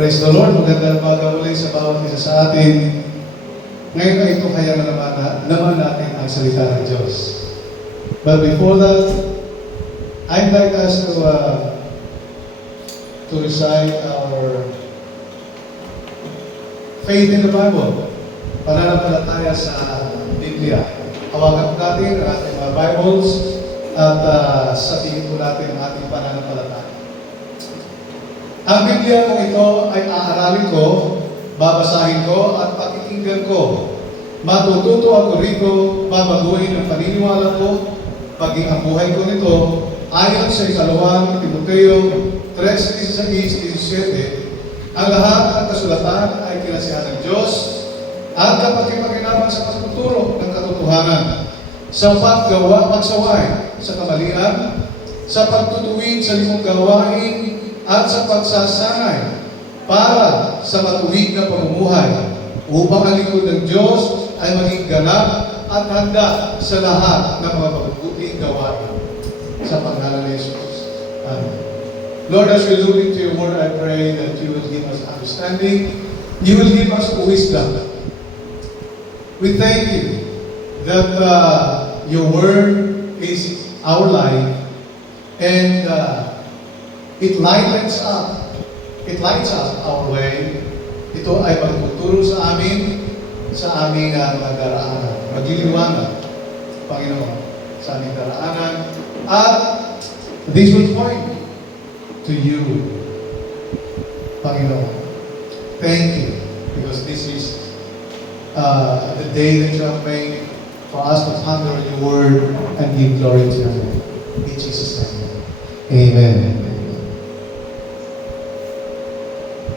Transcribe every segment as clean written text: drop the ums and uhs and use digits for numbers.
Praise the Lord. Magandang umaga ulit sa bawat isa sa atin. Ngayon na ito kaya naman natin ang salita ng Diyos. But before that, I'd like us to recite our faith in the Bible. Pananampalataya sa Biblia. Hawakan natin ang ating mga Bibles at sabihin po natin ang ating pananampalataya. Ang Biblia kung ito ay aaralin ko, babasahin ko at pakikinggan ko. Matututo ako rito, babaguhin ang paniniwala ko, paging ang buhay ko nito, ayon sa ikalawang Timoteo 3:16-17, ang lahat ng kasulatan ay kinasihan ng Diyos at kapag-ipaginaman sa pagtuturo ng katotohanan, sa pagsaway sa kamalian, sa pagtutuwid sa limong gawain, at sa pagsasanay para sa matuwid na pamumuhay upang ang lingkod ng Diyos ay maging ganap at handa sa lahat ng mga mabubuting gawain. Sa pangalan ni Jesus. Amen. Lord, as we look into your word, I pray that you will give us understanding. You will give us wisdom. We thank you that your word is our life and it lights up our way. Ito ay magtuturo sa amin, sa aming mga daraanan. Magliliwanag, Panginoon, sa aming daraanan. At this will point to you, Panginoon. Thank you, because this is the day that you have made for us to ponder your word and give glory to your name. In Jesus' name. Amen.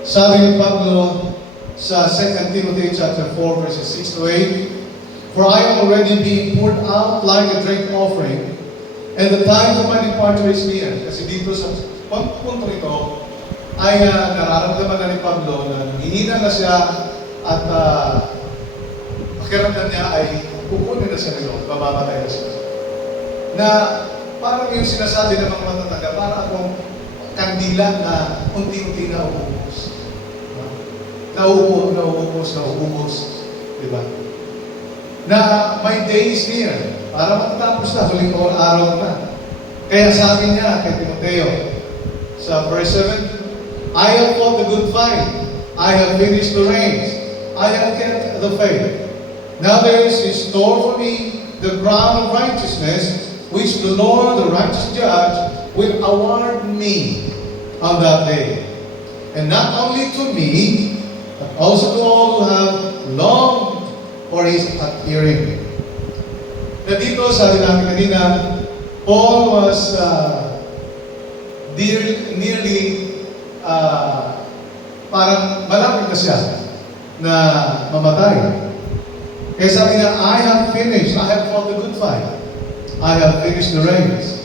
Sabi ni Pablo sa 2 Timothy chapter 4 verses 6 to 8, "For I am already being poured out like a drink offering, and the time for my departure is near." Kasi dito sa punto ito ay nararamdaman na ni Pablo na nanghihina na siya at pakiramdam niya ay kukunin na siya nito, mamamatay na siya. Na parang yung sinasabi ng mga matatanda, parang akong kandila na unti-unti na uubos. Nauubos. Diba? Na my day is near. Para matatapos na, huling araw na. Kaya sabi niya kay Timoteo, sa verse 7, "I have fought the good fight. I have finished the race. I have kept the faith. Now there is in store for me the crown of righteousness, which the Lord, the righteous judge, will award me on that day. And not only to me, but also to all who have longed for His appearing." Na dito, sabi namin kanina, Paul was nearly parang malapit na siya na mamatay. Kaya sabi niya, I have fought the good fight. I have finished the race.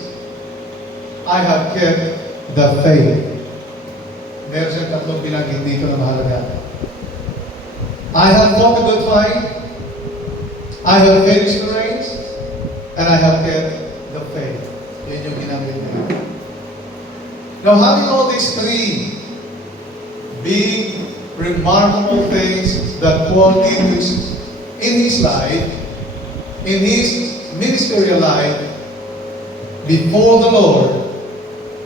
I have kept the faith. Meron siyang tatlong binanggit dito na mahalaga. I have fought the good fight. I have finished the race. And I have kept the faith. Yan yung binanggit niya. Now, having all these three big, remarkable things that Paul did in his life, in his ministerial life, before the Lord,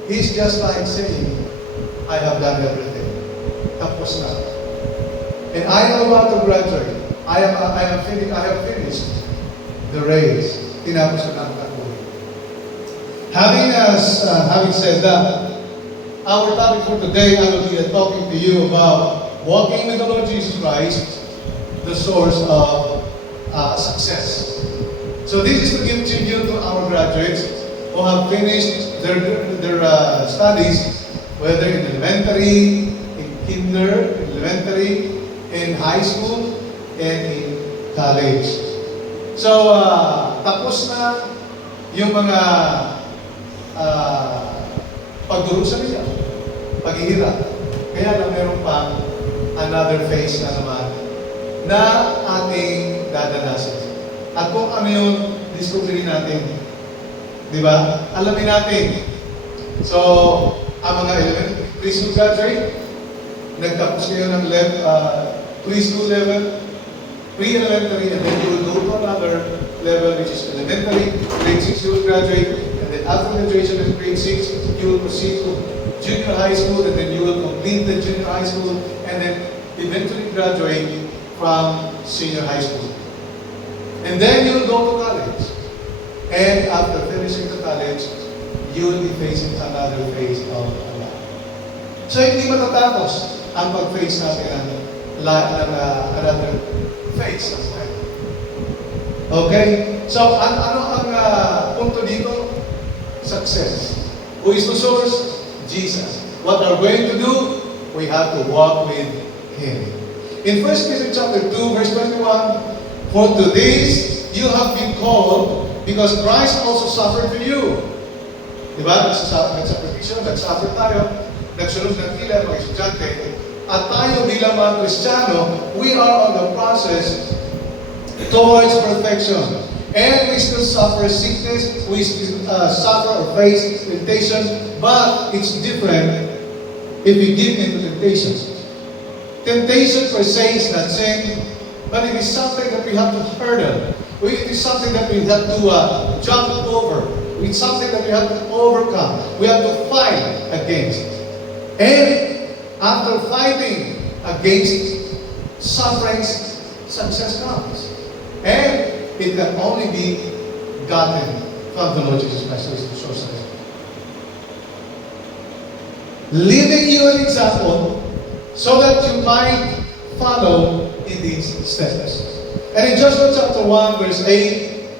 he's just like saying, I have done everything. Tapos na. And I am about to graduate. I have finished the race. Tinapos na ang takbo. Having said that, our topic for today, I will be talking to you about walking with the Lord Jesus Christ, the source of success. So this is to give tribute to our graduates who have finished their studies, whether in elementary, in elementary, in high school, and in college. So, tapos na yung mga pagdurusa nila, paghihirap. Kaya lang meron pang another phase na naman na ating dadanasin. At kung ano yung discovery natin, di ba? Alamin natin. So, ang mga elementary preschool graduate, nagtapos kayo ng preschool level, pre-elementary, and then you will go to another level, which is elementary. Grade 6, you will graduate, and then after graduation of grade 6, you will proceed to junior high school, and then you will complete the junior high school, and then eventually graduate from senior high school. And then you will go to college. And after finishing the college, you will be facing another phase of life. So hindi matatapos ang pag-face natin ng another phase of life. Okay? So, ano ang punto dito? Success. Who is the source? Jesus. What are we going to do? We have to walk with Him. In 1 Peter chapter 2, verse 21, for to this you have been called, because Christ also suffered for you. Diba? Nagsakripisyo, nagsuffer tayo, nagsunod ng tila, mga estudyante, at tayo bilang mga Kristiyano, we are on the process towards perfection. And we still suffer sickness, we still suffer or face temptation, but it's different if we give into temptation. Temptation per se is not sin, but it is something that we have to hurdle. It is something that we have to jump over. It's something that we have to overcome. We have to fight against. And after fighting against sufferings, success comes. And it can only be gotten from the Lord Jesus Christ, who is the source of it. Leaving you an example so that you might follow in these steps. And in Joshua chapter 1, verse 8,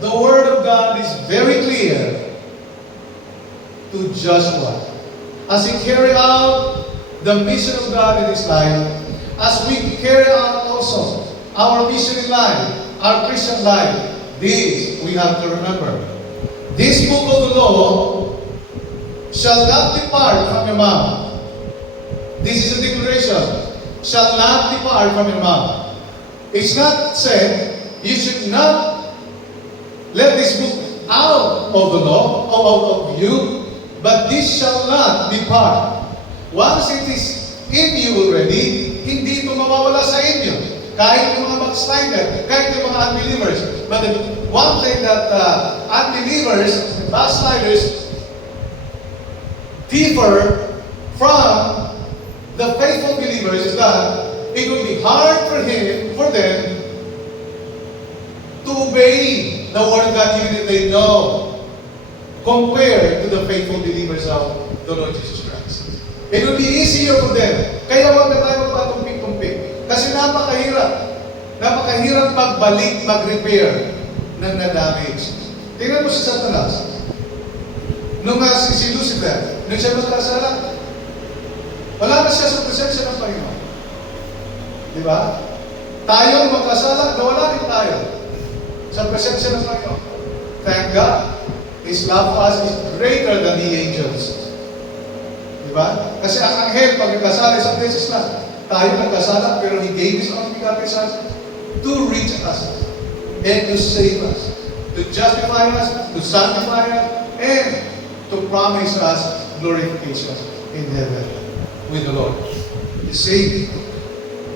the Word of God is very clear to Joshua as he carried out the mission of God in his life, as we carry out also our mission in life, our Christian life. This we have to remember. This book of the law shall not depart from your mouth. This is a declaration. Shall not depart from your mouth. It's not said, you should not let this book out of the law, or out of you, but this shall not depart. Once it is in you already, hindi ito mawawala sa inyo. Kahit yung mga backslider, kahit yung mga unbelievers. But the one thing that unbelievers, backsliders, differ from the faithful believers is that it will be hard for them to obey the Word of God even if they know, compared to the faithful believers of the Lord Jesus Christ. It will be easier for them. Kaya huwag na tayo magpatumpik-tumpik. Kasi napakahirap. Napakahirap magbalik, mag-repair ng na-damage. Tingnan mo si Satanas. Nung si Lucifer, nung siya magkasala, wala na siya sa presensya ng Panginoon. Di ba? Tayo magkasala, nawala din tayo sa presensya ng Panginoon. Thank God, His love for us is greater than the angels. Di ba? Kasi ang anghel, pag nagkasala sa beses na, tayo nagkasala, pero He gave His only begotten Son to reach us and to save us, to justify us, to sanctify us, and to promise us glorification in heaven with the Lord. You see,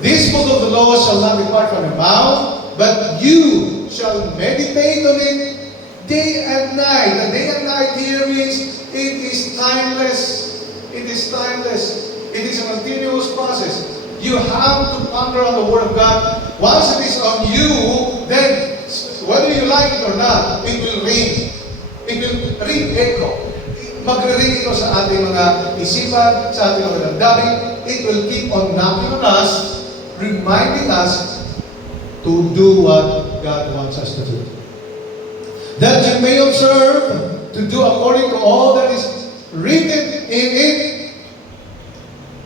this book of the law shall not depart from your mouth, but you shall meditate on it day and night. And day and night here means it is timeless. It is timeless. It is a continuous process. You have to ponder on the Word of God. Once it is on you, then whether you like it or not, it will ring. It will ring echo. Magre-ring ito sa ating mga isipan, sa ating mga damdamin. It will keep on knocking on us, reminding us to do what God wants us to do. That you may observe to do according to all that is written in it.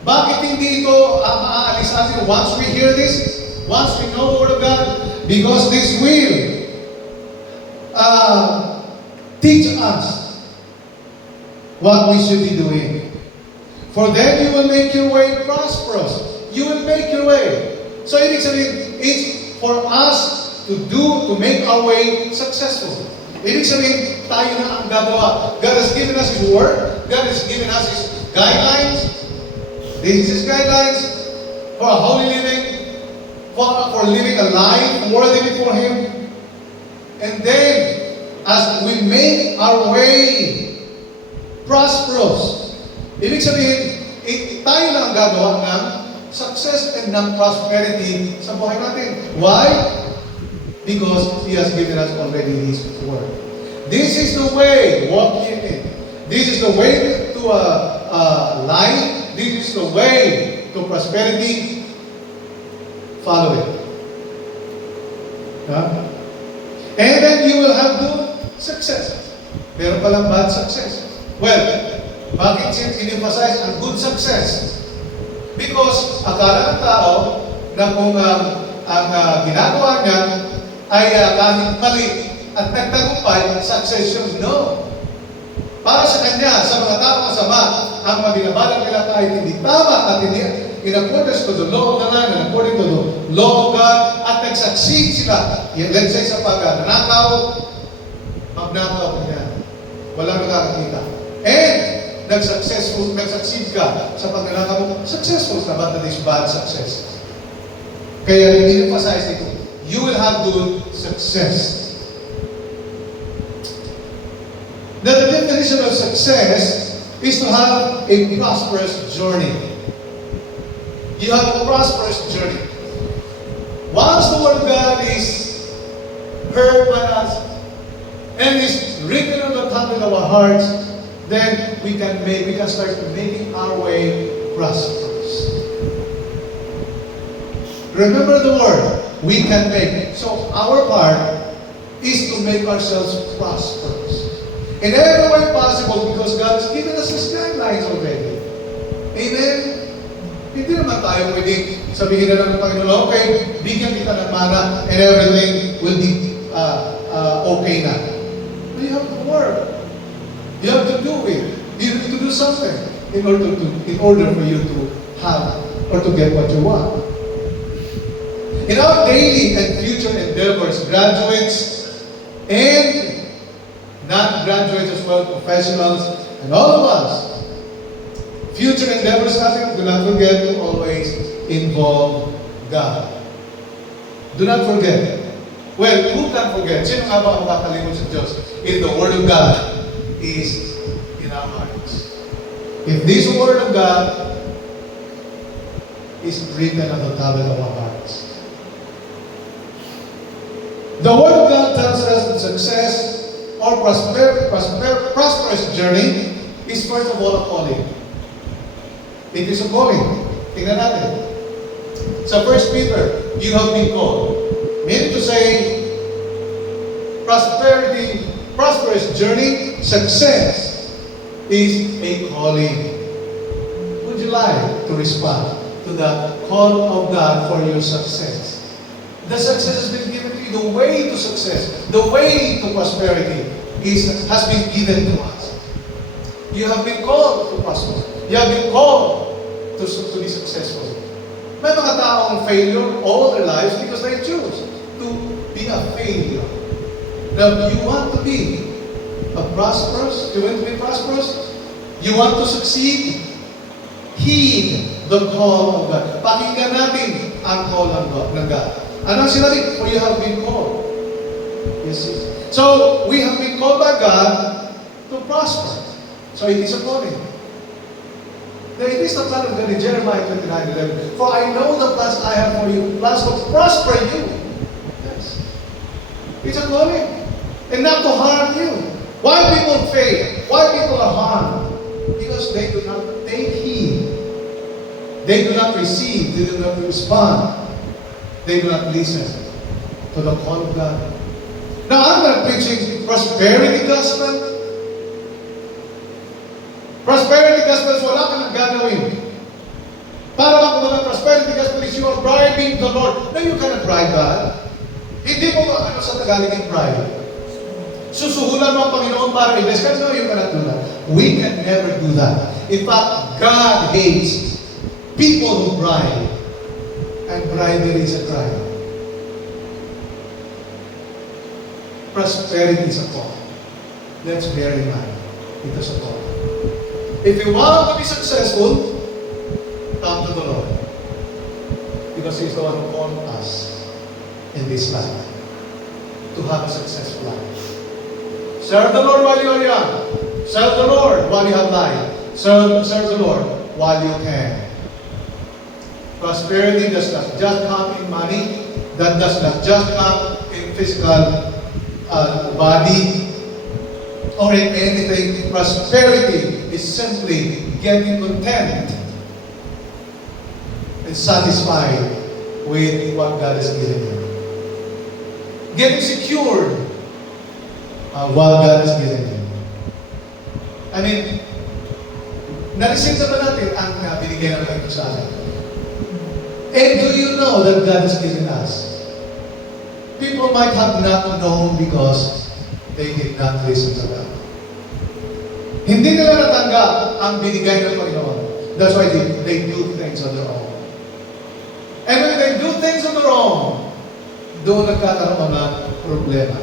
Bakit hindi ito maaalis natin once we hear this? Once we know the Word of God? Because this will teach us what we should be doing. For then you will make your way prosperous. You will make your way. So ibig sabihin, it's for us to make our way successful. Ibig sabihin, tayo na ang gagawa. God has given us His Word. God has given us His guidelines. This is His guidelines for a holy living, for living a life worthy before Him. And then, as we make our way prosperous, ibig sabihin, tayo lang gagawa ng success and ng prosperity sa buhay natin. Why? Because He has given us already His word. This is the way, walk in it. This is the way to life. This is the way to prosperity. Follow it. Huh? And then you will have good success. Pero palang bad success. Well, bakit in-emphasize ang good success? Because akala ng tao na kung ang ginagawa niya ay kahit mali at nagtagumpay, success yun. No. Para sa kanya, sa mga tao masama, ang mabinabalang nila kahit hindi tama at hindi in accordance to the law of the land and according to the law of God, at nag-succeed sila. Let's say sa pag-nanakaw, magnakaw niya. Walang nakakakita. And nag-succeed ka sa pag-nanakaw mo, successful na ba? That is bad success. Kaya in-emphasize ito, you will have good success. Now, the definition of success is to have a prosperous journey. You have a prosperous journey. Once the Word of God is heard by us and is written on the tablet of our hearts, then we can start making our way prosperous. Remember the word, we can make. So our part is to make ourselves prosperous. In every way possible, because God has given us His guidelines already. Amen? Hindi naman tayo pwedeng sabihin na lang ng Panginoon, okay, bigyan kita ng mana and everything will be okay na. But you have to work. You have to do it. You have to do something in order for you to have or to get what you want. In our daily and future endeavors, graduates and non-graduates as well, professionals, and all of us, future endeavors natin, do not forget to always involve God. Do not forget. Well, who can forget? Sino nga ba ang makakalimot sa Diyos? If the Word of God is in our hearts. If this Word of God is written on the tablet of our hearts. The Word of God tells us that success or prosperous journey is first of all a calling. It is a calling. Tingnan natin. Sa 1 Peter, you have been called. Meaning to say, prosperous journey, success is a calling. Would you like to respond to the call of God for your success? The success has been given to you. The way to success, the way to prosperity has been given to us. You have been called to prosper. You have been called to be successful. May mga taong failure all their lives because they choose to be a failure. Now, you want to be prosperous? You want to be prosperous? You want to succeed? Heed the call of God. Pakinggan natin ang call ng God. Ano sinabi? For you have been called. Yes. So, we have been called by God to prosper. So, it is a calling. It is the plan of God in Jeremiah 29:11. For I know the plans I have for you, plans to prosper you. Yes. It's a calling. And not to harm you. Why people fail? Why people are harmed? Because they do not take heed. They do not receive. They do not respond. They do not listen to the call of God. Now, I'm not preaching prosperity gospel. Prosperity gospel is wala ka nang gagawin. Para makuha ng prosperity gospel is you are bribing the Lord. No, you cannot bribe God. Hindi mo ano sa Tagalog yung bribe. Susuhulan mo ang Panginoon para i-bless ka. No, you cannot do that. We can never do that. In fact, God hates people who bribe. And bribery is a crime. Prosperity is a call. Let's bear in mind. It is a call. If you want to be successful, come to the Lord. Because He's the one who called us in this life to have a successful life. Serve the Lord while you are young. Serve the Lord while you have life. Serve the Lord while you can. Prosperity does not just come in money. That does not just come in physical body or in anything. Prosperity is simply getting content and satisfied with what God has given you. Getting secured what God has given you. I mean, na-receive naman natin ang binigyan ng ito sa atin. And do you know that God has given us? People might have not known because they did not listen to God. Hindi nila natanggap ang binigay ng Panginoon. That's why they do things on their own. And when they do things on their own, doon nagkakaroon ng problema.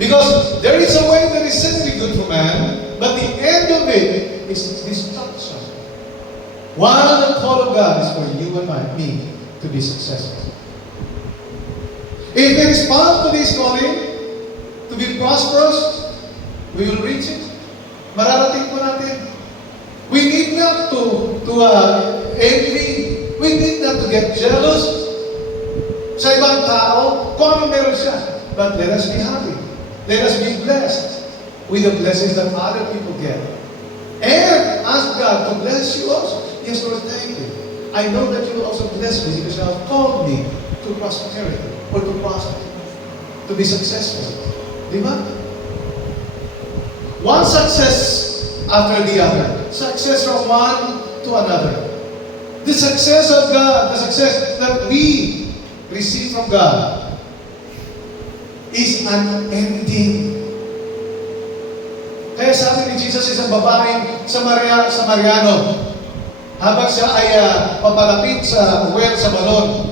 Because there is a way that is simply good for man, but the end of it is destruction. While the call of God is for you and me to be successful. If we respond to this calling, to be prosperous, we will reach it. Mararating po natin. We need not to envy. We need not to get jealous sa ibang tao kung ano meron siya. But let us be happy. Let us be blessed with the blessings that other people get. And ask God to bless you also. Yes, Lord, thank you. I know that you will also bless me because you have called me to prosperity or to prosper, to be successful. Di ba? One success after the other. Success from one to another. The success of God, the success that we receive from God is unending. Kaya sabi ni Jesus isang babaeng Samariano, habang siya ay papalapit sa well, sa balon,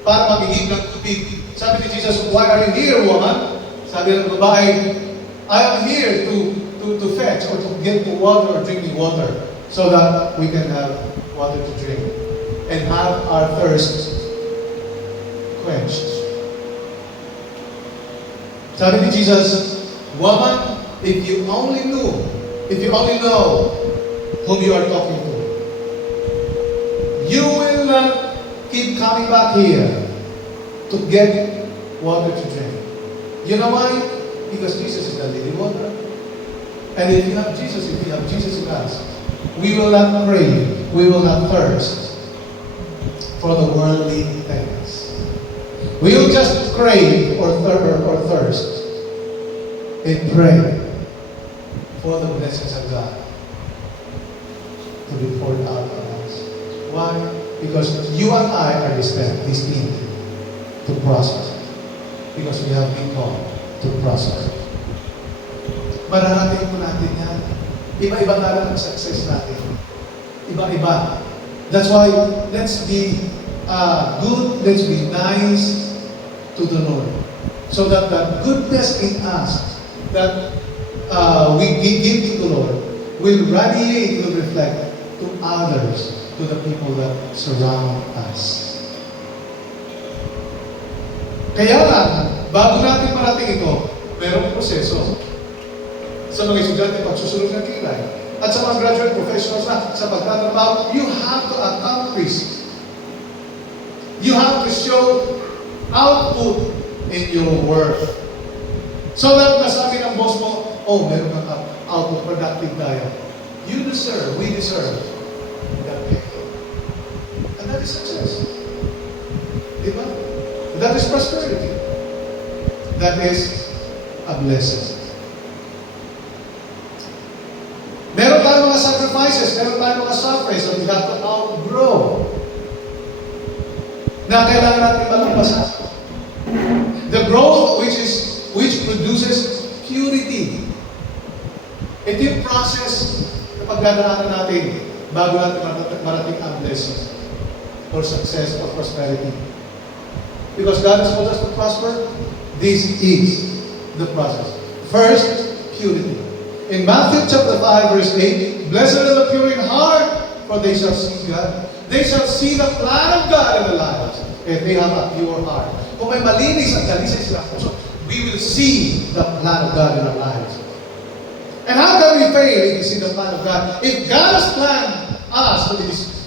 para magiging ng tubig. Sabi ni Jesus, "Why are you here, woman?" Sabi ng babae, "I am here to fetch or to get water or drinking water so that we can have water to drink and have our thirst quenched." Sabi ni Jesus, "Woman, if you only know whom you are talking to, you will not keep coming back here to get water to drink." You know why? Because Jesus is the living water. And if we have Jesus in us, we will not crave, we will not thirst for the worldly things. We will just crave or thirst and pray for the blessings of God to be poured out on us. Why? Because you and I are destined to prosper. Because we have been called to prosper. Mararating po natin yan. Iba-iba nga lang ang success natin. Iba-iba. That's why, let's be good, let's be nice to the Lord. So that the goodness in us that we give to the Lord will radiate, will reflect to others, to the people that surround us. Kaya lang, bago natin marating ito, mayroong proseso. Sa mga estudyante, pagsusunod ng kilay. At sa mga graduate professionals na sa pagtatrabaho, you have to accomplish. You have to show output in your work. So that masabi ng boss mo, oh, meron kang output, productive tayo. You deserve, we deserve that pay. And that is success. Diba? That is prosperity. That is a blessing. Meron tayong mga sacrifices, meron tayong mga sufferings that we have to outgrow na kailangan natin malampasan. The growth which produces purity. Ito yung process na pagdadaanan natin bago natin marating ang blessing or success or prosperity. Because God has called us to prosper, this is the process. First, purity. In Matthew chapter 5, verse 8, "Blessed are the pure in heart, for they shall see God. They shall see the plan of God in their lives if they have a pure heart. Kung may malinis at dalisay sila puso, we will see the plan of God in our lives. And how can we fail if we see the plan of God? If God has planned us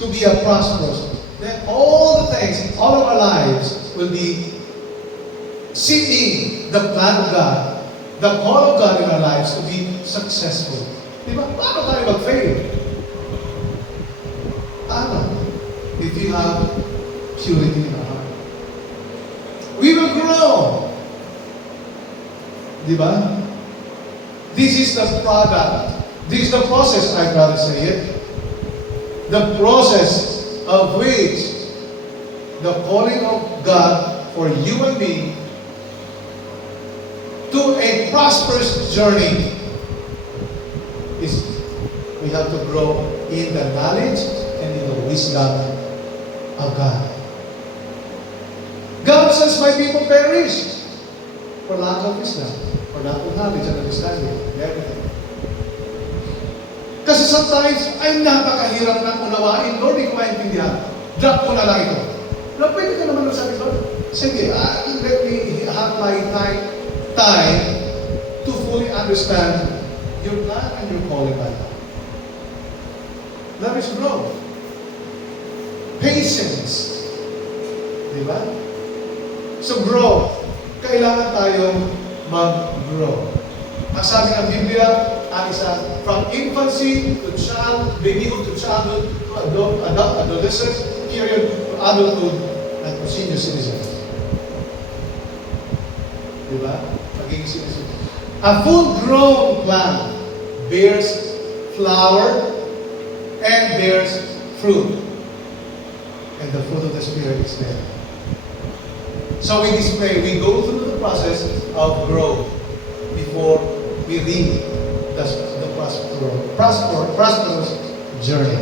to be a prosperous, then all the things, all of our lives will be seeing the plan of God, the call of God in our lives to be successful. Di ba? Paano tayo mag-fail? Paano? If you have purity in our heart. We will grow. Di ba? This is the product. This is the process, I'd rather say it. The process of which the calling of God for you and me to a prosperous journey is we have to grow in the knowledge and in the wisdom of God. God says, my people perish for lack of wisdom, for lack of knowledge and understanding and everything. Kasi sometimes, ay napakahirap na unawain, Lord, di ko maintindihan. Drop ko na lang ito. Lord, pwede ka naman sabi, Lord, sige, let me have my time to fully understand your plan and your calling by God. That is growth. Patience. Di ba? So growth. Kailangan tayong mag-grow. Ang sabi ng Biblia, ang isa, from infancy to child, babyhood to childhood, to adolescence, period, to adulthood, and to senior citizen. Diba? Magiging citizen. A full-grown plant bears flower and bears fruit. And the fruit of the Spirit is there. So we display, we go through the process of growth before we reach the prosperous journey.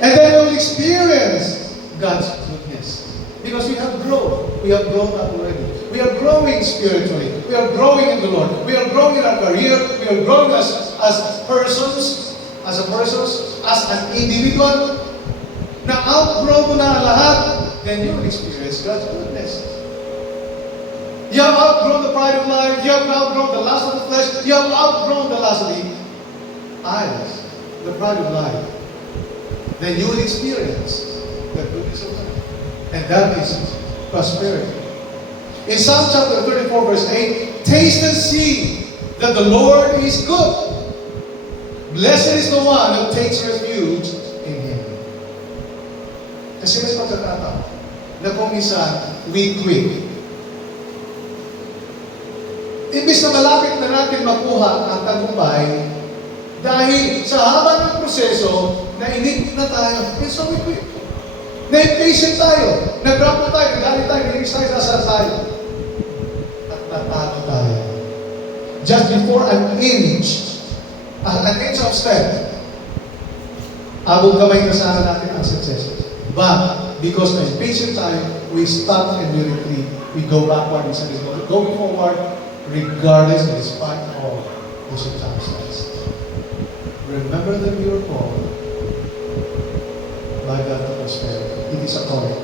And then we'll experience God's goodness. Because we have growth. We have grown up already. We are growing spiritually. We are growing in the Lord. We are growing in our career. We are growing as persons, as an individual. Na outgrow mo na lahat, then you will experience God's goodness. You have outgrown the pride of life. You have outgrown the lust of the flesh. You have outgrown the lust of the eyes, the pride of life. Then you will experience the goodness of God. And that is prosperity. In Psalm chapter 34, verse 8, taste and see that the Lord is good. Blessed is the one who takes refuge in Him. Kasi may pagkakataon na kung minsan we quit. Imbis na malapit na natin makuha ang tagumpay, dahil sa haba ng proseso, nainip na tayo, and so we quit. Na-impatient tayo, nag-grumble tayo, nagalit tayo, nilinis tayo, sasal tayo. At natalo tayo. Just before an inch of step, abong kamay na sana natin ang success. But, because na-impatient tayo, we stop and we retreat. We go backward instead of going forward, regardless and despite all the circumstances. Remember that you are called by God to prosperity. It is a calling.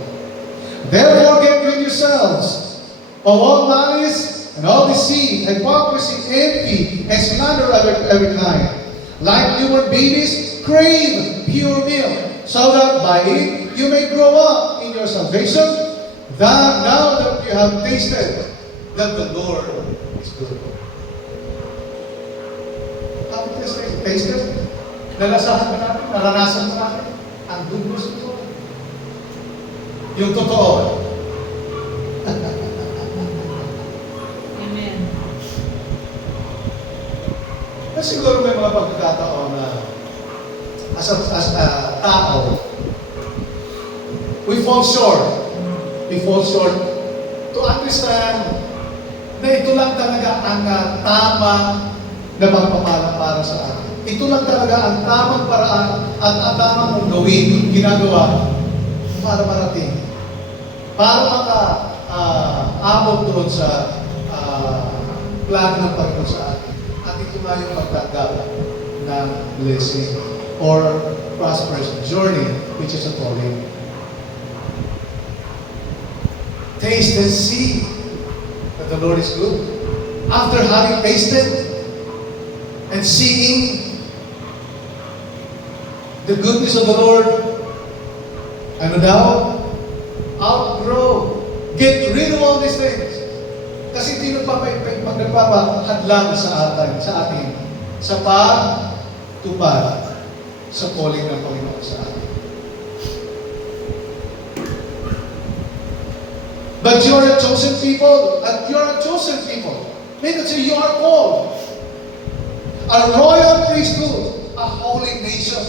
Therefore, get rid yourselves of all malice and all deceit, hypocrisy, envy, and slander of every kind. Like newborn babies, crave pure milk, so that by it you may grow up in your salvation. That now that you have tasted that the Lord is good. Have you tasted? Nalasahan mo natin, naranasan mo natin ang goodness of God. Yung totoo. Amen. Na siguro may mga pagkakataon na as a tao, we fall short. We fall short to understand na ito lang talaga ang tamang na pagpapala para sa atin. Ito lang talaga ang tamang paraan at ang tamang mong gawin, ginagawa para marating. Para maka-abot doon sa plano ng Panginoon sa atin. At ito nga yung pagtanggap ng blessing or prosperous journey, which is a calling. Taste and see that the Lord is good. After having tasted and seeing the goodness of the Lord, ano daw? Outgrow. Get rid of all these things. Kasi hindi nagpapahadlang sa atin sa pagtupad sa calling ng Panginoon sa atin. But you are a chosen people, and you are a chosen people. Meaning that you are called a royal priesthood, a holy nation,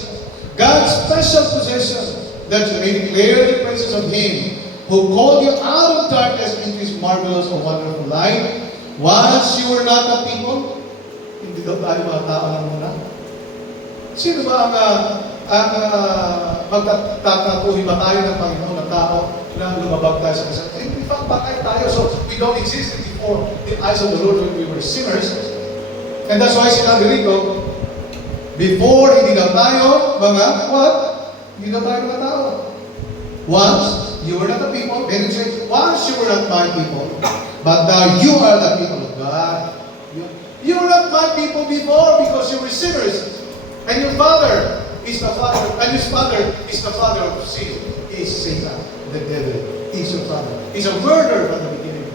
God's special possession, that you may declare the praises of Him who called you out of darkness into His marvelous and wonderful light. Once you were not a people, hindi daw tayo mga tao na muna. Sino ba ang magtatatuhi ba tayo ng Panginoon na tao na lumabag tayo sa kasalanan? In fact, patay tayo, so we don't exist before the eyes of the Lord when we were sinners. And that's why sinabi rito, before hindi daw tayo mga what? Hindi daw tayo mga tao. Once you were not a people, then it says, once you were not my people, but now you are the people of God. You were not my people before because you were sinners. And your father is the father, and his father is the father of sin. He is Satan, the devil. He is your father. He's a murderer from the beginning.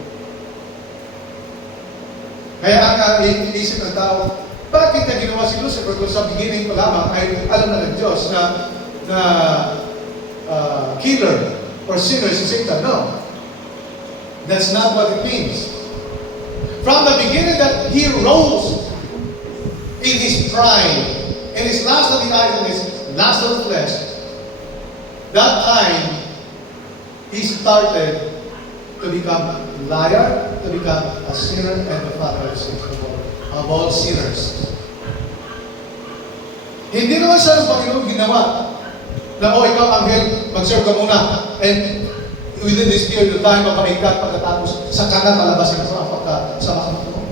Kaya ang iisip ng tao, bakit na ginawa si Lucifer kung sa beginning pa lamang ay alam na ng Diyos na killer or sinner si Satan? No. That's not what it means. From the beginning that he rose in his pride, in his last of the eyes and his last of the flesh, that time he started to become a liar, to become a sinner, and the father of all sinners. Hindi naman siya ng Panginoon ginawa na, ikaw, Anghel, mag-serve ka muna. And within this period of time, mabalik ka pagkatapos sa kanan malabasin mo ang pagkasama mo.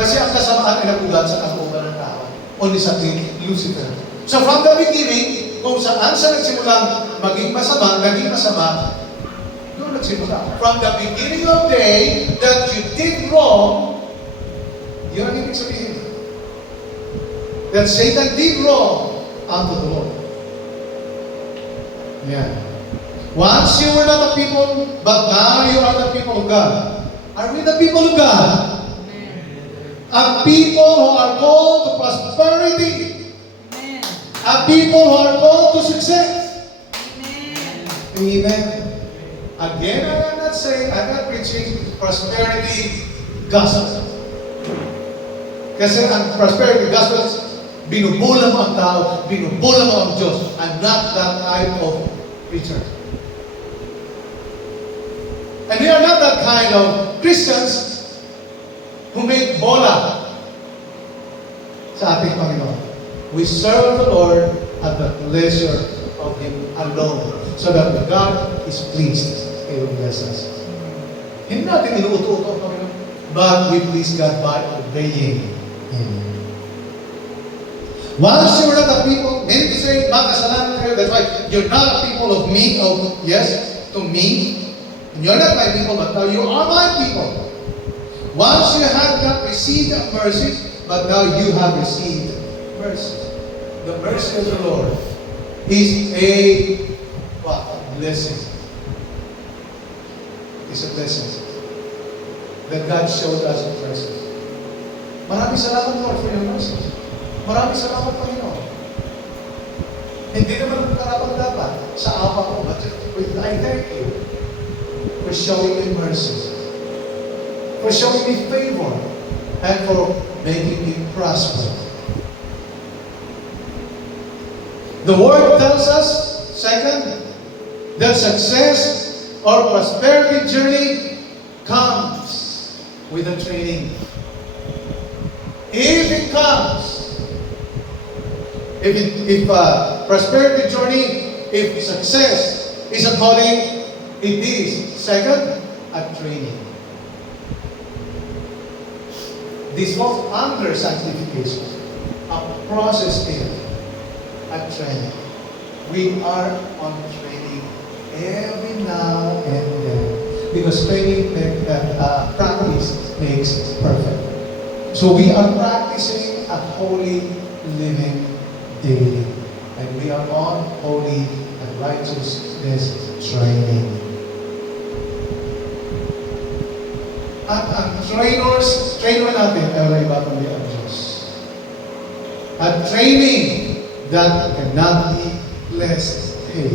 Kasi ang kasamaan ay nagulat sa kalooban ng tao. Only sa Lucifer. So from the beginning, kung saan siya nagsimulang maging masama, doon nagsimula. From the beginning of day that you did wrong, yun ang ibig sabihin. That Satan did wrong unto the Lord. Yeah. Once you were not the people, but now you are the people of God. Are we the people of God? A people who are called to prosperity. Amen. A people who are called to success. Amen. Amen. Again, I'm not preaching prosperity gospel. Kasi ang prosperity gospel, binubula mo ang tao, binubula mo ang Diyos. I'm not that type of preacher. And we are not that kind of Christians who make bola sa ating Panginoon. We serve the Lord at the pleasure of Him alone, so that God is pleased. He will bless us. Hindi natin inuuto-uto ang Panginoon, but we please God by obeying Him. Once you were not a people, many say, makasalanan kayo, that's why you're not a people of me, to me. And you're not my people, but now you are my people. Once you had not received mercy, but now you have received mercy. The mercy of the Lord is a blessing. It's a blessing that God showed us in mercy. Maraming salamat, Lord, for your mercy. Maraming salamat, Panginoon. Hindi naman karapat-dapat sa awa ko, but I thank you for showing me mercy, for showing me favor, and for making me prosper. The Word tells us, second, that success or prosperity journey comes with a training. If it comes, if prosperity journey, if success is a calling, it is, second, a training. This falls under sanctification, a process here. at training. We are on training every now and then. Because practice makes perfect. So we are practicing a holy living daily. And we are on holy and righteousness training. At ang trainer natin ay wala iba kundi ang Diyos. A training that cannot be less paid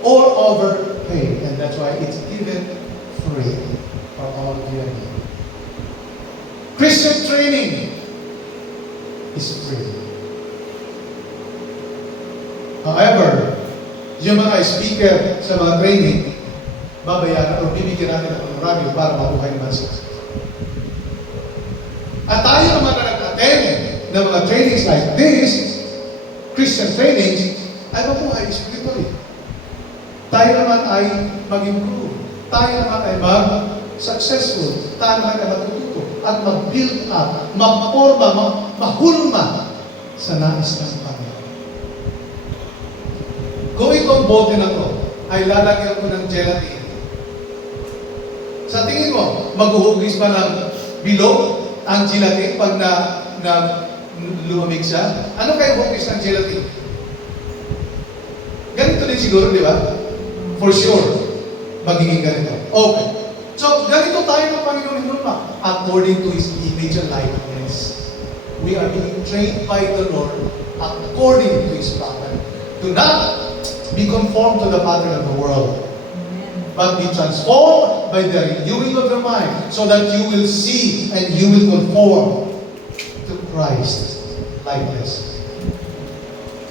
or overpaid. And that's why it's given free for all of you and me. Christian training is free. However, yung mga speaker sa mga training, babayaran o bibigyan natin ng honorarium para mabuhay naman sila. At tayo naman na nag-attend ng mga trainings like this, Christian trainings, ay mabuhay spiritually. Tayo naman ay mag-improve. Tayo naman ay mag-successful. Tayo naman ay matututo at mag-build up, mag-forma, mahulma sa nais ng Panginoon. Kung itong bote na to ay lalagyan ko ng gelatin, sa tingin mo, maghuhugis ba ng bilog ang gelatin pag na lumamig siya? Ano kayo hugis ng gelatin? Ganito din siguro, di ba? For sure, magiging ganito. Okay. So, ganito tayo ng Panginoon hinulma. According to His image and likeness. We are being trained by the Lord according to His pattern. Do not be conformed to the pattern of the world, but be transformed by the renewing of your mind, so that you will see and you will conform to Christ likeness.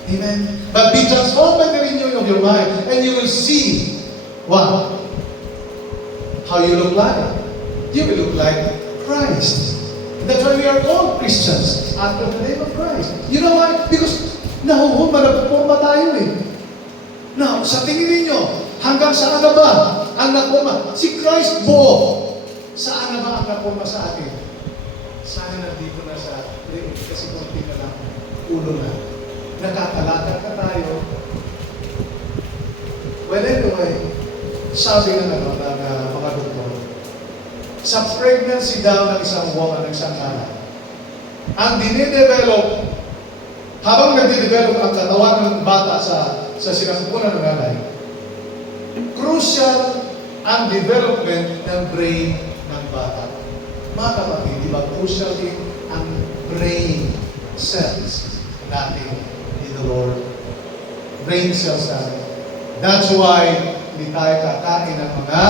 Amen. But be transformed by the renewing of your mind, and you will see what? How you look like. You will look like Christ. That's why we are all Christians after the name of Christ. You know why? Because napuporma tayo eh. Now, sa tingin ninyo, hanggang saan na ba ang naporma? Si Christ buo. Saan na ba ang naporma sa atin? Sana nandito na sa leeg, kasi konti na lang, ulo na. Nakakalakad ka tayo. Well, anyway, sabi ng mga doktor, sa pregnancy daw ng isang woman, ng isang anak, ang dinidevelop, habang nagdidevelop ang katawan ng bata sa sinapupunan ng nanay, crucial ang development ng brain ng bata. Mga kapatid, di ba crucial din ang brain cells natin in the Lord? Brain cells natin. That's why hindi tayo kakain ng mga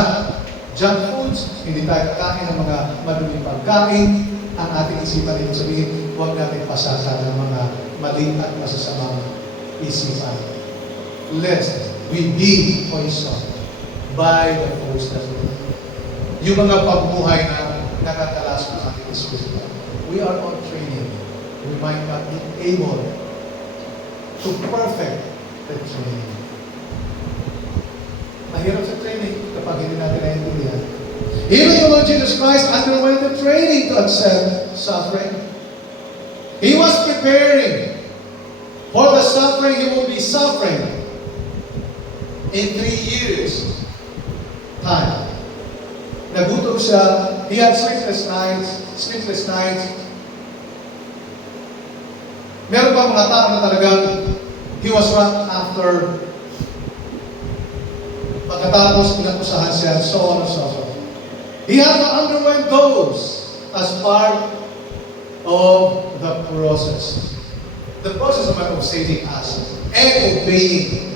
junk foods, hindi tayo kakain ng mga maduming pagkain. Ang ating isipan nito sabihin, huwag natin pasasa ng mga maling at masasamang isipan. Lest we be poisoned by the force that we have. Yung mga pagbuhay na nakakalas ng ating espiritu. We are on training. We might not be able to perfect the training. Mahirap sa training kapag hindi natin naiintindihan. Even the Lord Jesus Christ underwent the training to accept suffering. He was preparing for the suffering He will be suffering in 3 years time. Nagutom siya. He had sleepless nights. Meron pa mga tao na talagang he was run after. Pagkatapos inakusahan siya, so on and so forth. He had to underwent those as part of the process. The process of saving us and obeying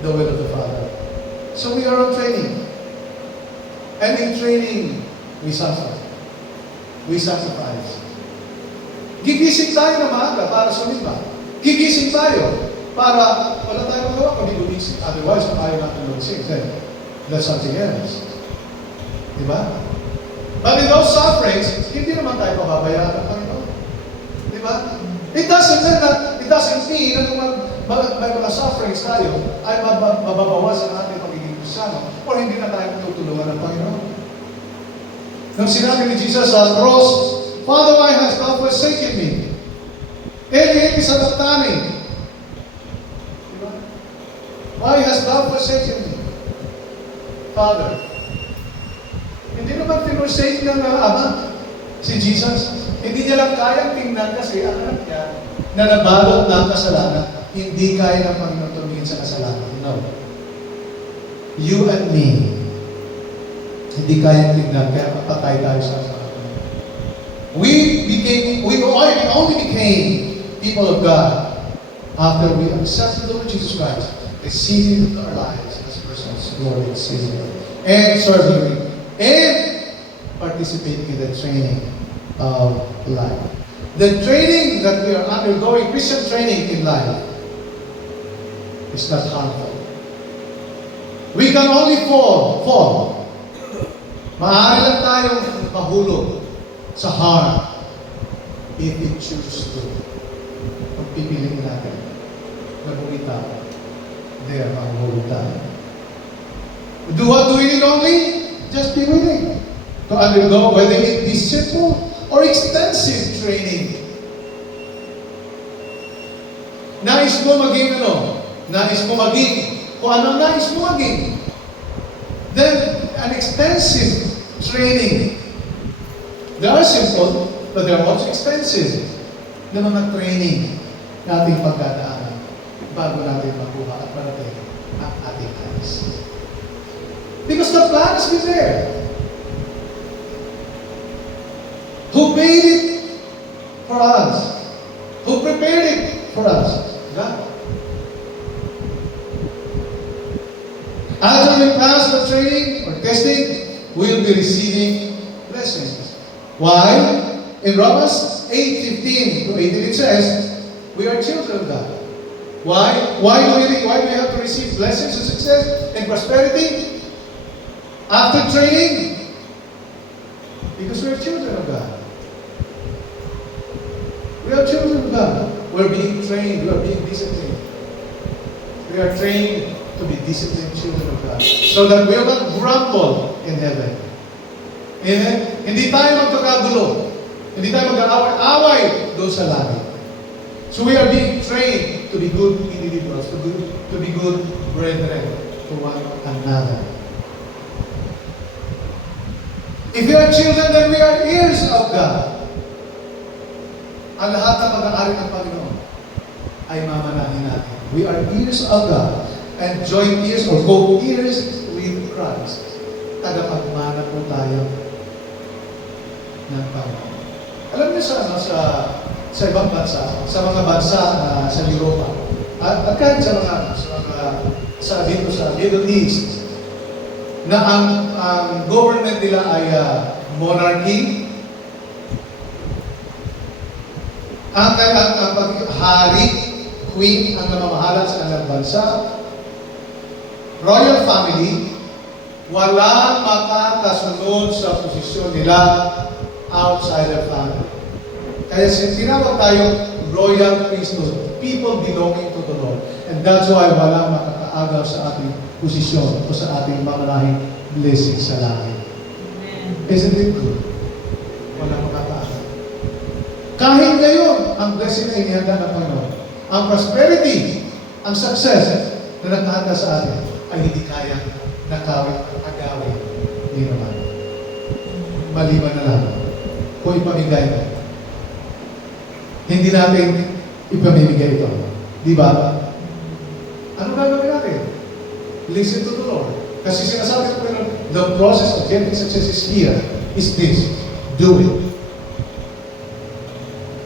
the will of the Father. So we are on training. And in training, we suffer. We sacrifice. Gigising tayo na maaga para sumimba. Gigising tayo para wala tayong magawa kung di gumising. Otherwise, kung ayaw natin gumising, then that's something else. Diba? But in those sufferings, hindi naman tayo pababayaan ng Panginoon. Diba? It doesn't mean na kung may mga sufferings tayo, ay mababawasan ang ating pagiging Kristiyano o hindi na tayo tutulungan ng Panginoon. Nung sinabi ni Jesus sa cross, Father, why hast thou forsaken me? Eli, Eli, sabachthani. Why hast thou forsaken me? Father, hindi naman pinursake ng Ama si Jesus. Hindi niya lang kayang tingnan kasi ang anak niya na nabalot ng kasalanan. Hindi kaya ng Panginoon tumingin sa kasalanan. No. You and me, hindi kaya tingnan, kaya papatay tayo sa kasalanan. We only became people of God after we accepted the Lord Jesus Christ, receiving into our lives as persons, Lord and Savior, and serving, and participating in the training of life. The training that we are undergoing, Christian training in life, is not harmful. We can only fall. Maaari lang tayong mahulog sa harm if we choose to. Kung pipiliin natin na bumita, there mahulog tayo. What do we need only? Just be willing to undergo whether it be simple or extensive training. Nais mo maging ano? Nais mo maging kung anong nais mo maging. Then, an extensive training. There are simple, but there are also extensive na mga training na ating pagdadaanan bago natin makuha at parating ang ating nais. Because the plan has been there. Who made it for us? Who prepared it for us? God. After we pass the training or testing, we will be receiving blessings. Why? In Romans 8:15 to 18 it says, we are children of God. Why? Why do we have to receive blessings and success and prosperity? After training? Because we are children of God. We are children of God. We are being trained. We are being disciplined. We are trained to be disciplined children of God. So that we will not grumble in heaven. Amen? Hindi tayo magkakagulo. Hindi tayo mag-aaway-away doon sa langit. So we are being trained to be good individuals, to be good brethren to one another. If we are children, then we are heirs of God. Ang lahat ng pag-aari ng Panginoon ay mamanahin natin. We are heirs of God and joint heirs or co-heirs with Christ. Tagapagmana po tayo ng Panginoon. Alam niyo sa ibang bansa, sa mga bansa sa Europa, at kahit sa Middle East, na ang government nila ay monarchy. Ang hari, queen, ang namamahala sa kanilang bansa. Royal family, walang makakasunod sa posisyon nila outside their family. Kaya tinawag tayo royal priesthood, people belonging to the Lord. And that's why walang makakaagaw sa ating posisyon o sa ating mamanahing blessing sa langit. Isn't it good? Walang makakaagaw. Kahit ngayon, ang blessing na inihanda ng Panginoon, ang prosperity, ang success na nakahanda sa atin, ay hindi kaya nakawit at agawin. Hindi naman. Maliban na lang kung ipamigay mo. Hindi natin ipamimigay ito. Di ba? Ano gagawin natin? Listen to the Lord. Kasi sinasabi ko rin, the process of getting success is here, is this. Do it.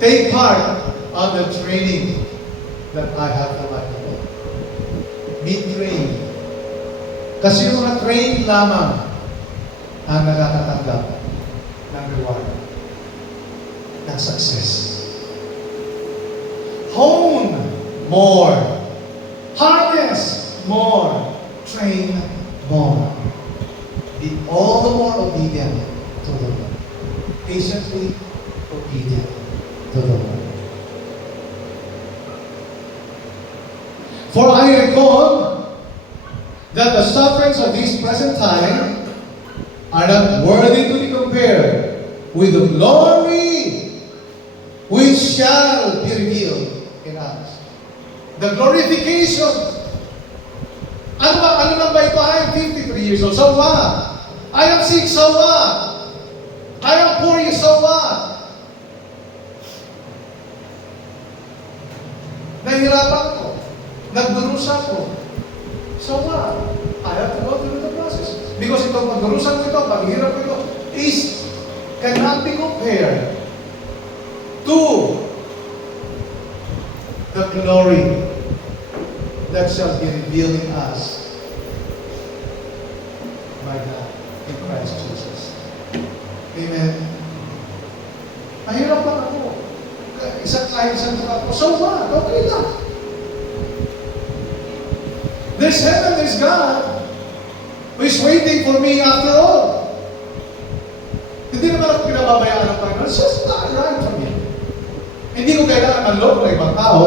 Take part on the training that I have for my people. Be trained. Kasi yung mga trained lamang ang nakakatanggap ng reward, ng success. Hone more. Harness more. Train more. Be all the more obedient to the Lord. Patiently obedient to the Lord. For I recall that the sufferings of this present time are not worthy to be compared with the glory which shall be revealed in us. The glorification Ano lang ba ito? I am 53 years old. So what? I am sick. So what? I am poor. So what? Nahihirapan ko. Nagdurusa ko. So what? I have to go through the process. Because itong pagdurusa ko ito, paghihirap ko ito, cannot be compared to the glory that shall be revealed in us by God in Christ Jesus. Amen. Mahirap lang ako. Isang tuka ko. So what? Okay lang. There's heaven, there's God who is waiting for me after all. Hindi naman ako pinababayaan ng Panginoon. It's just not right for me. Hindi ko kailangan manloko ng ibang tao.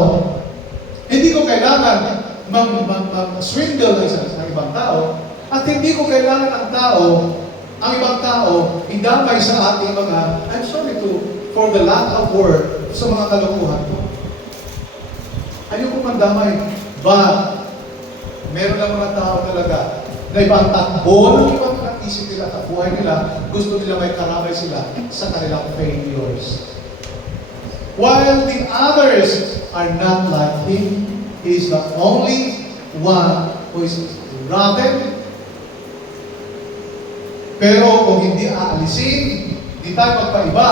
Hindi ko kailangan swindle ng isang ibang tao. At hindi ko kailangan ang ibang tao, idamay sa ating mga, I'm sorry for the lack of word, sa mga kalokohan ko. Ayoko mandamay. But, meron lang mga tao talaga na ibang takbo ng ibang isip nila at buhay nila, gusto nila may karamay sila sa kanilang failures. While the others are not like him, he is the only one who is rotten. Pero kung hindi aalisin, di tayo magpaiba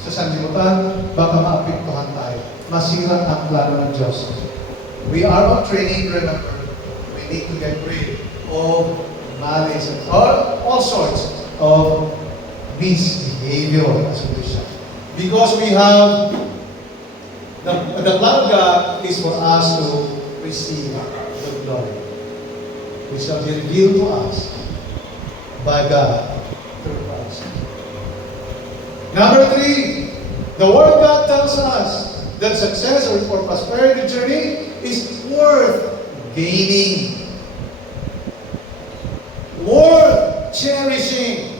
sa sanlibutan, baka maapektuhan tayo. Masira ang plano ng Diyos. We are on training, remember. We need to get rid of malice and all sorts of misbehavior as a Christian. Because we have the plan of God is for us to receive the glory, which shall be revealed to us by God through Christ. Number 3, the Word of God tells us that success or prosperity journey is worth gaining, worth cherishing,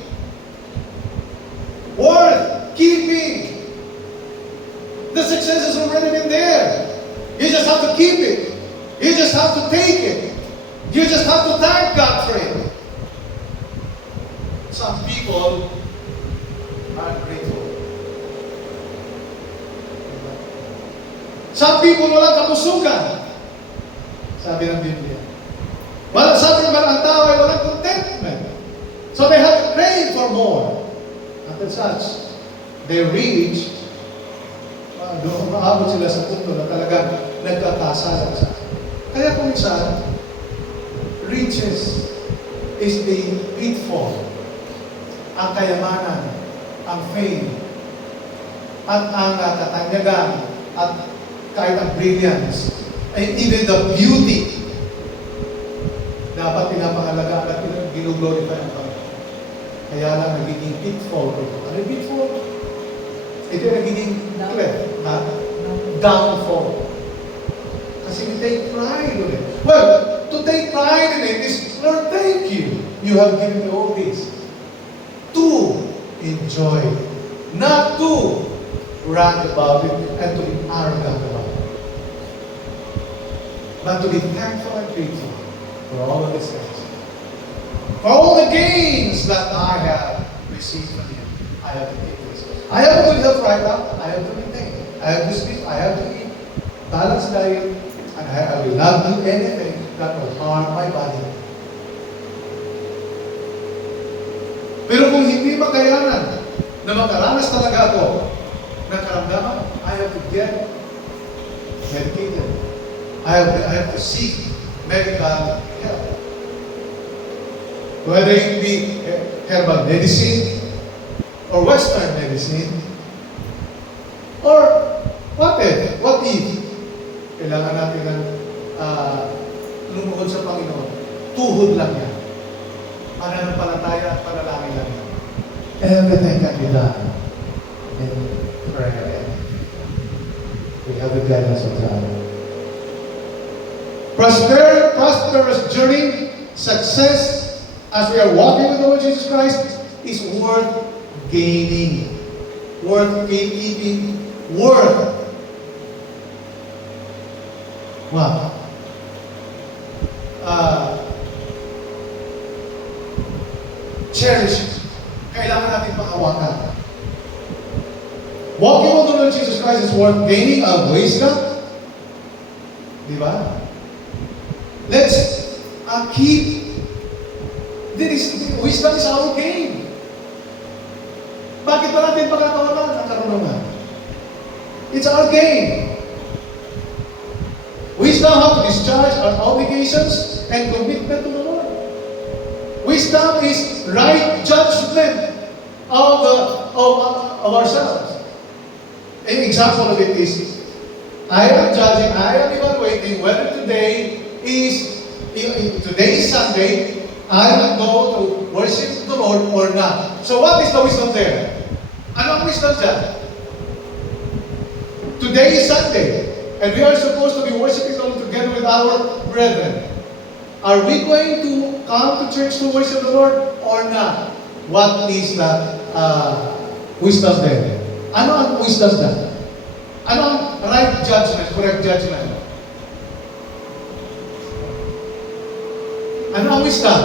worth keeping. The success has already been there. You just have to keep it. You just have to take it. You just have to thank God for it. Some people are grateful. Some people walang kapusugan. Sabi ng Biblia. Sabi naman ang tao ay walang contentment. So they have to crave for more. At such, they reach, doon maabot sila sa punto na talagang nagkakasalan sa akin. Kaya kung minsan, riches is the pitfall. Ang kayamanan, ang fame, at ang katanyagan, at kahit ang brilliance, and even the beauty, dapat pinapangalagaan at ginuglorify ang Panginoon. Kaya lang nagiging pitfall ito. Ano yung pitfall? Ito yung nagiging downfall. Kasi we take pride in it. Well, to take pride in it is, Lord, thank you. You have given me all this. To enjoy, not to brag about it and to be arrogant about it. But to be thankful and grateful for all of these things. For all the gains that I have received from you, I have to take this. I have to live right now. I have to maintain. I have to sleep. I have to eat. Balanced diet. And I will not do anything that will harm my body. Pero kung hindi makayanan na makaranas talaga ako ng karamdaman, I have to get medicated. I have to seek medical help. Whether it be herbal medicine or Western medicine or whatever. What if kailangan natin ng lumuhod sa Panginoon? Tuhod lang yan. Pananampalataya at panalangin lang yan. Everything can be done in prayer. We have the guidance of God. Prosperous journey, success, as we are walking with the Lord Jesus Christ, is worth gaining, worth keeping, worth. Wow. cherish it. Kailangan natin panghawakan. Walking with the Lord Jesus Christ is worth gaining of wisdom. Di ba? Let's keep wisdom is our gain. Bakit ba natin pagkakawalan ang karunungan? It's our gain. Wisdom how to discharge our obligations and commitment to the Lord. Wisdom is right judgment of ourselves. An example of it is, I am judging, I am evaluating whether today is Sunday, I will go to worship the Lord or not. So what is the wisdom there? Ano ang wisdom dyan? Today is Sunday, and we are supposed to be worshiping the Lord together with our brethren. Are we going to come to church to worship the Lord or not? What is the wisdom there? Ano ang wisdom dyan? Ano ang right judgment, correct judgment? Ano ang wisdom?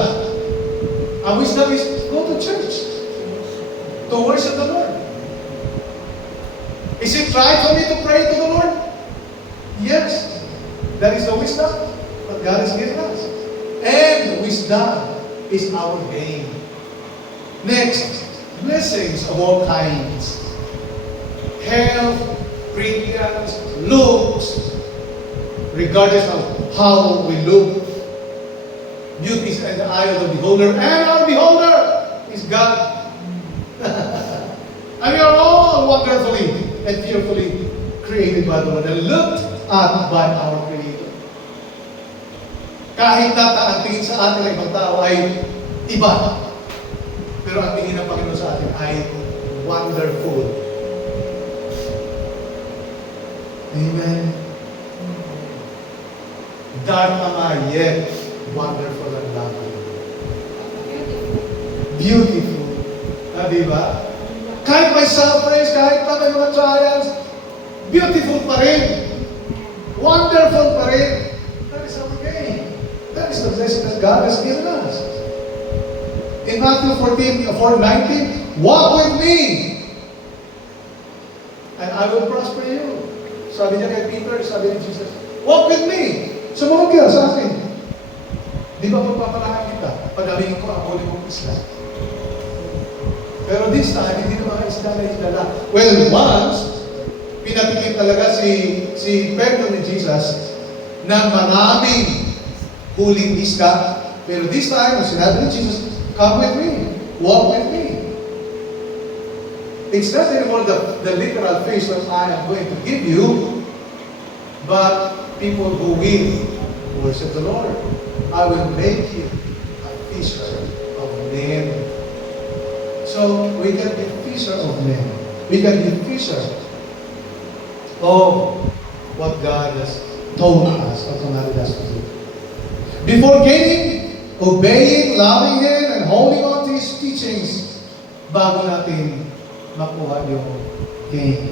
Ang wisdom is go to church to worship the Lord. Is it right for me to pray to the Lord? Yes. That is the wisdom that God has given us. And wisdom is our gain. Next, blessings of all kinds. Health, brilliance, looks, regardless of how we look. Beauty is in the eye of the beholder, and our beholder is God. And we are all wonderfully and fearfully created by the Lord and looked at by our Creator. Kahit na ang tingin sa atin ng ibang tao ay iba, pero ang tingin ng Panginoon sa atin ay wonderful. Amen. Dark am I, yet wonderful and lovely. Beautiful. Diba? Kahit may sufferings, kahit pa may mga trials, beautiful pa rin. Wonderful pa rin. That is our gain. That is the blessing that God has given us. In Matthew 14:19, walk with me, and I will prosper you. Sabi niya kay Peter, sabi ni Jesus, walk with me. Sumunod ka sa akin. Di ba magpapalahan kita? Pag-aminin ko ang huli mong isla. Pero this time, hindi na mga isla na isla. Well, once, pinatikim talaga si Pedro ni Jesus na maraming huling isla. Pero this time, sinabi ni Jesus, come with me. Walk with me. It's not anymore the literal fish that I am going to give you, but people who will worship the Lord. I will make you a fisher of men. So we can be fisher of men. We can be fisher of what God has told us or commanded us to do. Before gaining, obeying, loving Him, and holding on to His teachings, bago natin makuha yung gain.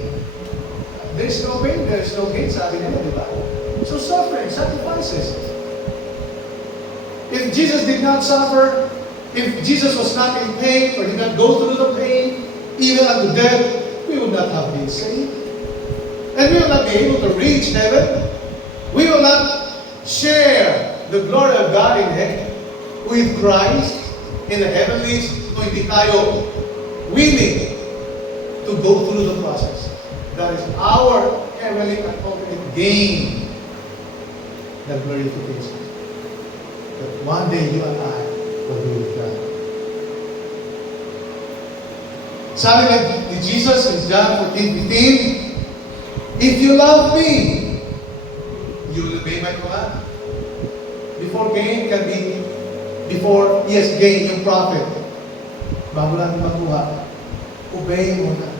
There's no pain, there's no gain, sabi nila, di ba? So suffering, sacrifices. If Jesus did not suffer, if Jesus was not in pain or did not go through the pain, even unto death, we would not have been saved. And we will not be able to reach heaven. We will not share the glory of God in heaven with Christ in the heavenlies kung hindi tayo willing to go through the process. That is our heavenly and ultimate gain, the glorification. That one day you and I will be with God. Sabi ni Jesus in John 14:15, if you love me, you will obey my command. Before gain can be, gain yung profit. Bago natin makuha, obey mo na.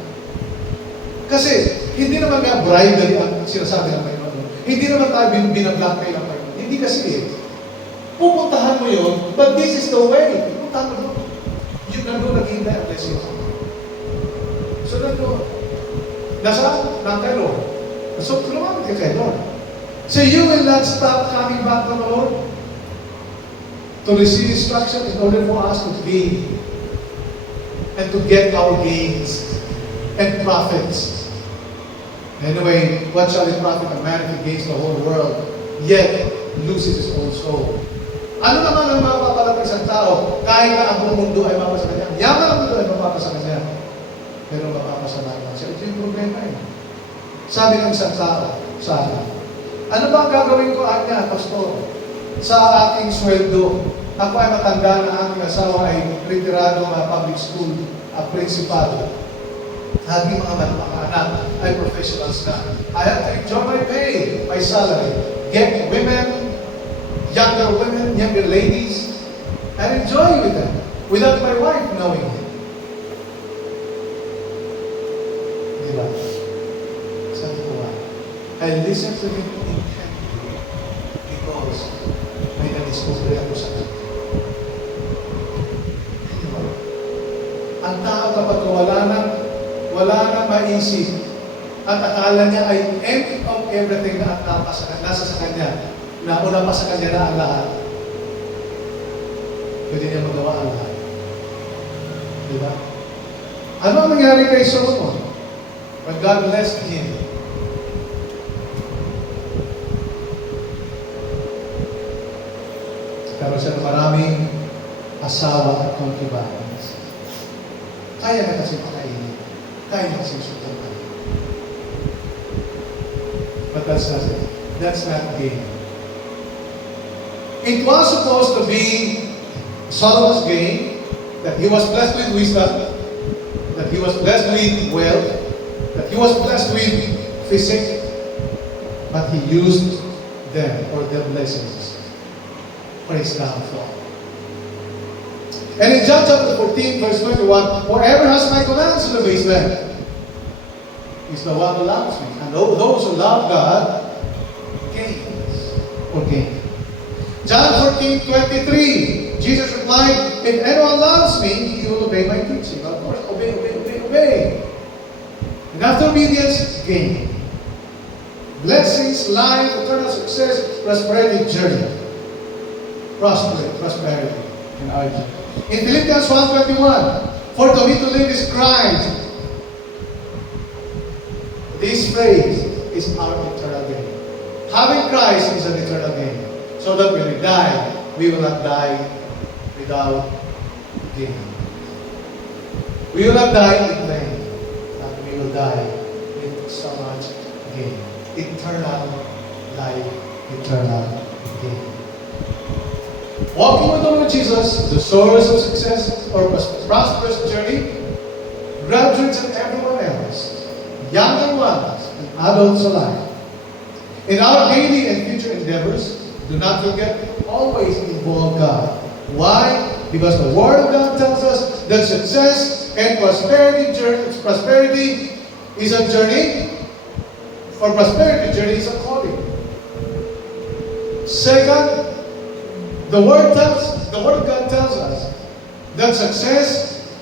Kasi, hindi naman nga bribery ang sinasabi ng Panginoon. Hindi naman tayo binablockmail ang Panginoon. Hindi kasi pupuntahan mo yun, but this is the way. Pupuntahan mo doon. Yun na doon naghihintay ang blessing. So na doon. Nasaan? Nang kay Lord. So, lumamit ka kay Lord. So you will not stop coming back to the Lord to receive instruction in order for us to gain and to get our gains and profits. Anyway, what shall it profit a man if he gains the whole world, yet loses his own soul? Ano naman ang mapapalapit sa tao kahit na ang buong mundo ay mapasa kanya? Ang yaman ng mundo ay mapapasa kanya. Pero mapapasalamat siya. Ito yung problema eh. Sabi ng isang tao sa akin, ano ba ang gagawin ko, Anya, Pastor? Sa aking sweldo, ako ay matanda na aking asawa ay retirado ng public school principal. Aking mga anak ay professionals na. I have to enjoy my pay, my salary. Get women, younger women, younger ladies, and enjoy with them without my wife knowing it. Diba? Sabi ko nga, I listen to him intently because may na-discover ako sa kanya. Diba? Ang tao kapag wala nang maisip at akala niya ay end of everything na nasa sa kanya, na una pa sa kanya na ang lahat, pwede niya magawa ang lahat. Diba? Ano ang nangyari kay Solomon? When God blessed him, pero siya ng maraming asawa at concubines. Kaya na kasi pakainin. Kaya na kasi suportan. But that's not it. That's not gain. It was supposed to be Solomon's gain, that he was blessed with wisdom, that he was blessed with wealth, that he was blessed with physique, but he used them or their blessings for his downfall. And in John chapter 14, verse 21, whoever has my commands and obeys them is the one who loves me. And those who love God gains or gain. John 14:23, Jesus replied, if anyone loves me, he will obey my teaching. Of course, obey. And after obedience, gain. Blessings, life, eternal success, prosperity journey. Prosperity in our journey. In Philippians 1:21, for to me to live is Christ. This phrase is our eternal gain. Having Christ is an eternal gain. So that when we die, we will not die without gain. We will not die in vain, but we will die with so much gain. Eternal life, eternal gain. Walking with the Lord Jesus, the source of success or prosperous journey, graduates and everyone else, younger ones and adults alike. In our daily and future endeavors, do not forget to always involve God. Why? Because the Word of God tells us that success and prosperity is a journey, or prosperity journey is a calling. Second, the Word of God tells us that success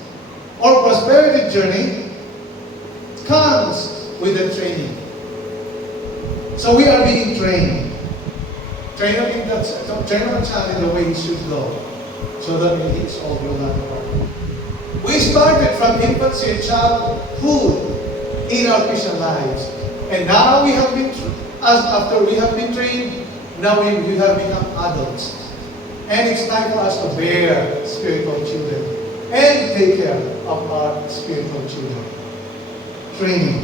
or prosperity journey comes with a training. So we are being trained. Train a child in the way he should go, so that when he is old, he will not depart. We started from infancy and childhood in our Christian lives, and now we have been, after we have been trained, now we have become adults, and it's time for us to bear spiritual children and take care of our spiritual children. Training.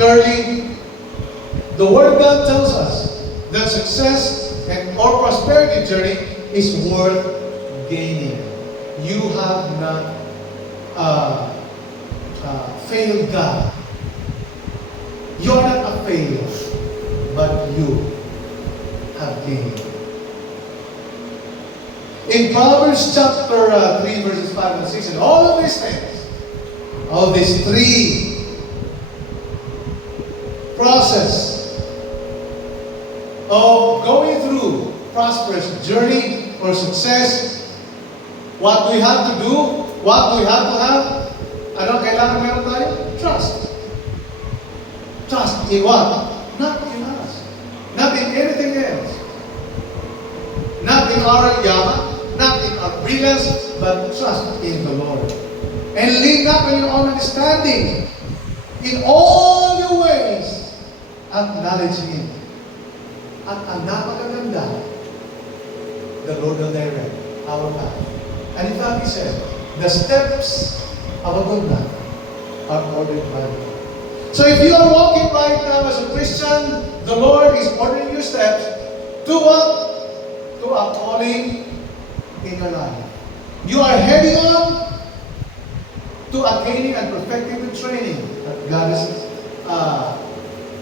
Thirdly, the Word of God tells us that success and or prosperity journey is worth gaining. You have not failed God. You're not a failure, but you have gained. In Proverbs chapter 3, verses 5 and 6, and all of these things, all these three process of going through prosperous journey or success, what we have to do, what we have to have, ano kailangan meron tayo? Trust. Trust in what? Not in us. Not in anything else. Not in our yaman, not in our brilliance, but trust in the Lord. And lean not on your own understanding. In all your ways, acknowledge Him. At ang napakaganda, the Lord will direct our path. And in fact, He said, the steps of a good man are ordered by the Lord. So if you are walking right now as a Christian, the Lord is ordering your steps to what? To a calling in your life. You are heading on to attaining and perfecting the training that God has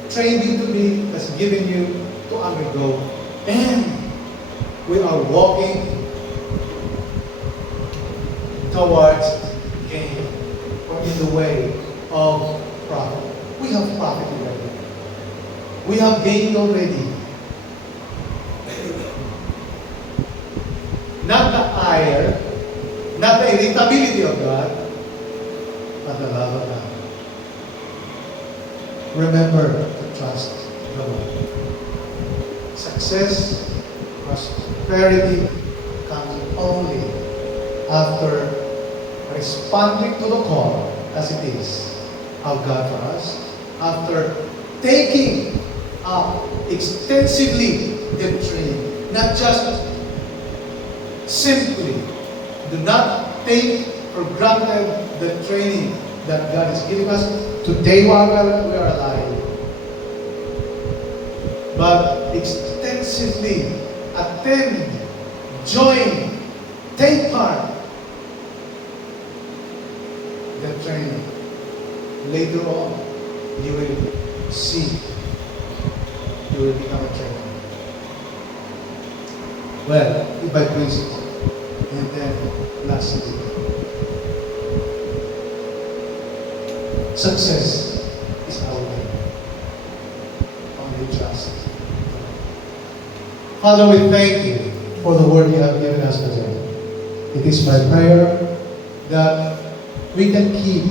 trained you to be, has given you to undergo. And we are walking towards gain, or in the way of profit. We have profit already. We have gained already. Not the ire, not the irritability of God, but the love of God. Remember to trust the Lord. Success, prosperity comes only after responding to the call as it is of God for us, after taking up extensively the training, not just simply. Do not take for granted the training that God is giving us today while we are alive, but extensively attend, join, take part the training. Later on, you will see, you will become a trainer. Well, by principle. And then, lastly, success is our way. Only trust. Father, we thank you for the word you have given us today. It is my prayer that we can keep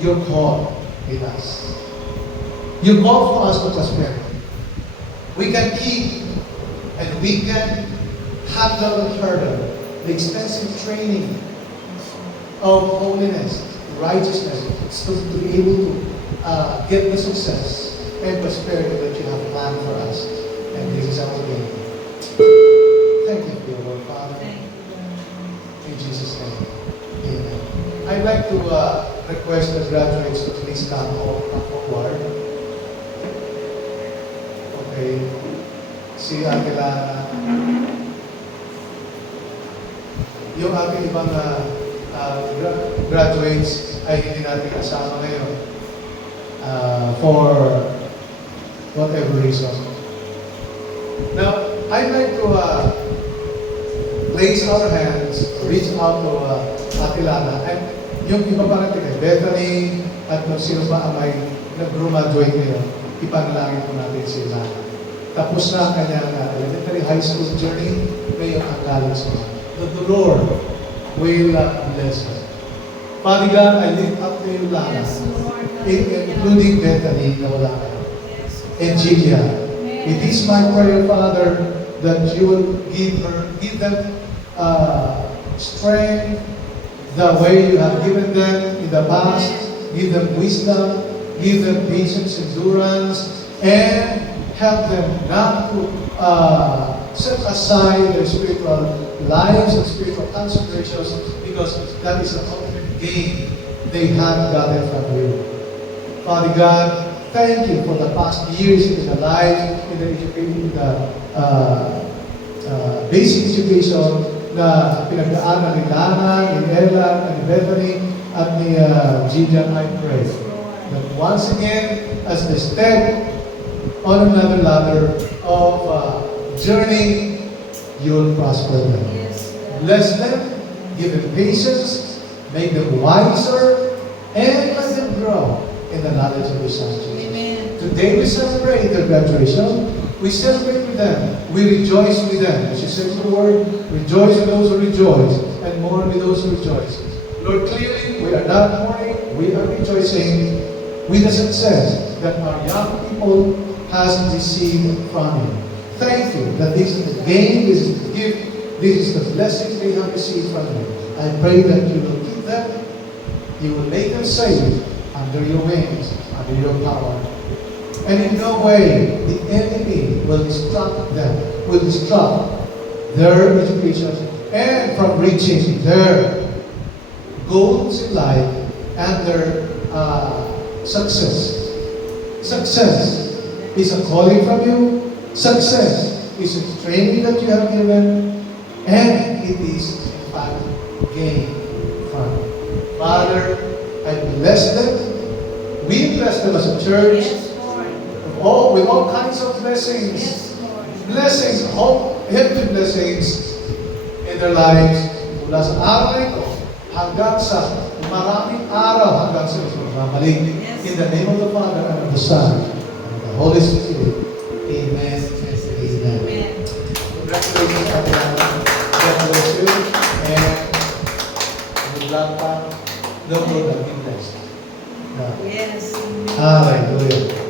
your call in us. Your call for us to prosperity. We can keep and we can handle and hurdle the extensive training of holiness, righteousness, so to be able to get the success and prosperity that you have planned for us. And this is our game. Thank you for your word, Father. In Jesus' name. Amen. I'd like to request the graduates to please come forward. Okay. Si Ate Lara. Yung ating ibang graduates ay hindi natin kasama ngayon for whatever reason. Now, I'd like to place our hands, reach out to Ate Lana, and yung iba pa natin, Bethany, at kung sino pa ang may nag-graduate ngayon, ipanalangin po natin si Lana. Tapos na ang kanyang elementary high school journey, ngayon ang college mo. That the Lord will bless her. Father God, I lift up to you, Lana, Yes, Lord. including Bethany, na wala kayo, Yes, and Julia. It is my prayer, Father, that you will give them strength, the way you have given them in the past. Give them wisdom, give them patience, endurance, and help them not to set aside their spiritual lives and spiritual concentrations, because that is the ultimate gain they have gotten from you. Father God, thank you for the past years in the life, in the basic education na pinagdaanan ni Lana, ni Ella, ni Bethany, at ni Gideon. I pray that once again, as they step on another ladder of journey, you will prosper them. Yes, Lord. Bless them, give them patience, make them wiser, and let them grow in the knowledge of your Son, Jesus. Amen. Today we celebrate their graduation. We celebrate with them. We rejoice with them. As you said in the word, rejoice with those who rejoice, and mourn with those who rejoice. Lord, clearly we are not mourning, we are rejoicing with the success that our young people has received from you. Thank you that this is the gain, this is the gift, this is the blessing they have received from you. I pray that you will keep them You will make them safe under your wings, under your power. And in no way the enemy will disrupt them, will disrupt their education and from reaching their goals in life and their success. Success is a calling from you. Success is a training that you have given. And it is, in fact, gain from you. Father, I bless them. We bless them as a church. Yes, Lord. With all kinds of blessings. Yes, Lord. Blessings, heavenly blessings in their lives. Mula sa araw na ito hanggang sa maraming araw hanggang sa babalik. Yes. In the name of the Father and of the Son and of the Holy Spirit. Amen and amen. Amen. Congratulations, everyone. God bless you. And good luck pa. Lord, be blessed. Yes. Hallelujah.